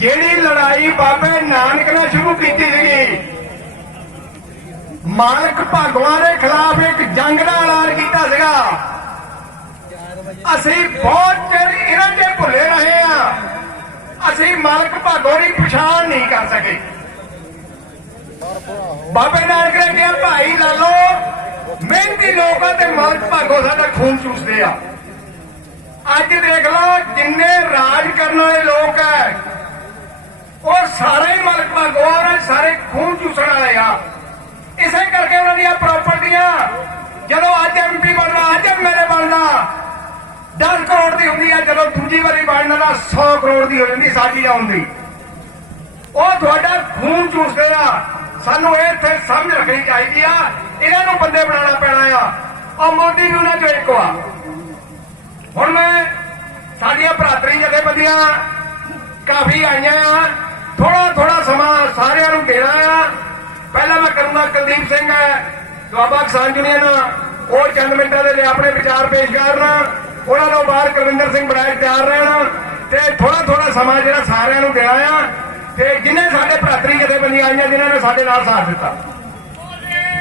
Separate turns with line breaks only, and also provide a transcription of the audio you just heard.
ਜਿਹੜੀ ਲੜਾਈ ਬਾਬੇ ਨਾਨਕ ਨੇ ਸ਼ੁਰੂ ਕੀਤੀ ਸੀਗੀ, ਮਾਲਕ ਭਾਗਵਾਂ ਦੇ ਖਿਲਾਫ ਇੱਕ ਜੰਗ ਦਾ ਐਲਾਨ ਕੀਤਾ ਸੀਗਾ। ਅਸੀਂ ਬਹੁਤ ਚਿਰ ਇਹਨਾਂ ਦੇ ਭੁੱਲੇ ਰਹੇ ਆ ਅਸੀਂ ਮਾਲਕ ਭਾਗੋ ਦੀ ਪਛਾਣ ਨਹੀਂ ਕਰ ਸਕੇ। ਬਾਬੇ ਨਾਨਕ ਨੇ ਕਿਹਾ, ਭਾਈ ਲਾ ਲਓ, ਮਿਹਨਤੀ ਲੋਕਾਂ ਤੇ ਮਾਲਕ ਭਾਗੋ ਸਾਡਾ ਖੂਨ ਚੂਸਦੇ ਆ। ਅੱਜ ਦੇਖ ਲਓ, ਜਿੰਨੇ ਰਾਜ ਕਰਨ ਵਾਲੇ ਲੋਕ ਹੈ ਸਾਰੇ ਹੀ ਮਾਲਕ ਭਾਗੋ ਆ ਸਾਰੇ ਖੂਨ ਚੂਸਣ ਵਾਲੇ ਆ। ਇਸੇ ਕਰਕੇ ਉਹਨਾਂ ਦੀਆਂ ਪ੍ਰਾਪਰਟੀਆਂ, ਜਦੋਂ ਅੱਜ ਐਮਪੀ ਬਣਦਾ ਅੱਜ ਮੇਰੇ ਬਣਦਾ 10 ਕਰੋੜ ਦੀ ਹੁੰਦੀ ਹੈ ਜਦੋਂ ਦੂਜੀ ਵਾਰੀ ਬਣਦਾ ਤਾਂ 100 ਕਰੋੜ ਦੀ ਹੋ ਜਾਂਦੀ, ਸਾਡੀ ਆਉਣ ਉਹ ਤੁਹਾਡਾ ਖੂਨ ਚੂਸਦੇ ਆ। ਸਾਨੂੰ ਇਹ ਇੱਥੇ ਸਮਝ ਰੱਖਣੀ ਚਾਹੀਦੀ ਆ, ਇਹਨਾਂ ਨੂੰ ਬੰਦੇ ਬਣਾਉਣਾ ਪੈਣਾ ਆ। ਉਹ ਮੋਦੀ ਨੂੰ ਉਹਨਾਂ ਚੋਂ ਇੱਕ ਆ। ਹੁਣ ਮੈਂ, ਸਾਡੀਆਂ ਭਰਾਤਰੀ ਜਥੇਬੰਦੀਆਂ ਕਾਫੀ ਆਈਆਂ ਆ। ਥੋੜਾ ਥੋੜਾ ਸਮਾਂ ਸਾਰਿਆਂ ਨੂੰ ਦੇਣਾ ਆ। ਪਹਿਲਾਂ ਮੈਂ ਕਰੂੰਗਾ ਕੁਲਦੀਪ ਸਿੰਘ ਹੈ, ਦੁਆਬਾ ਕਿਸਾਨ ਯੂਨੀਅਨ। ਉਹ ਚੰਦ ਮਿੰਟਾਂ ਦੇ ਲਈ ਆਪਣੇ ਵਿਚਾਰ ਪੇਸ਼ ਕਰਨ ਉਹਨਾਂ ਤੋਂ ਬਾਅਦ ਕੁਲਵਿੰਦਰ ਸਿੰਘ ਬੜਾਇਕ ਤਿਆਰ ਰਹਿਣ। ਤੇ ਥੋੜਾ ਥੋੜਾ ਸਮਾਂ ਜਿਹੜਾ ਸਾਰਿਆਂ ਨੂੰ ਦੇਣਾ ਆ। ਤੇ ਜਿਨ੍ਹਾਂ ਸਾਡੇ ਭਰਾਤਰੀ ਜਥੇਬੰਦੀਆਂ ਆਈਆਂ, ਜਿਨ੍ਹਾਂ ਨੇ ਸਾਡੇ ਨਾਲ ਸਾਥ ਦਿੱਤਾ।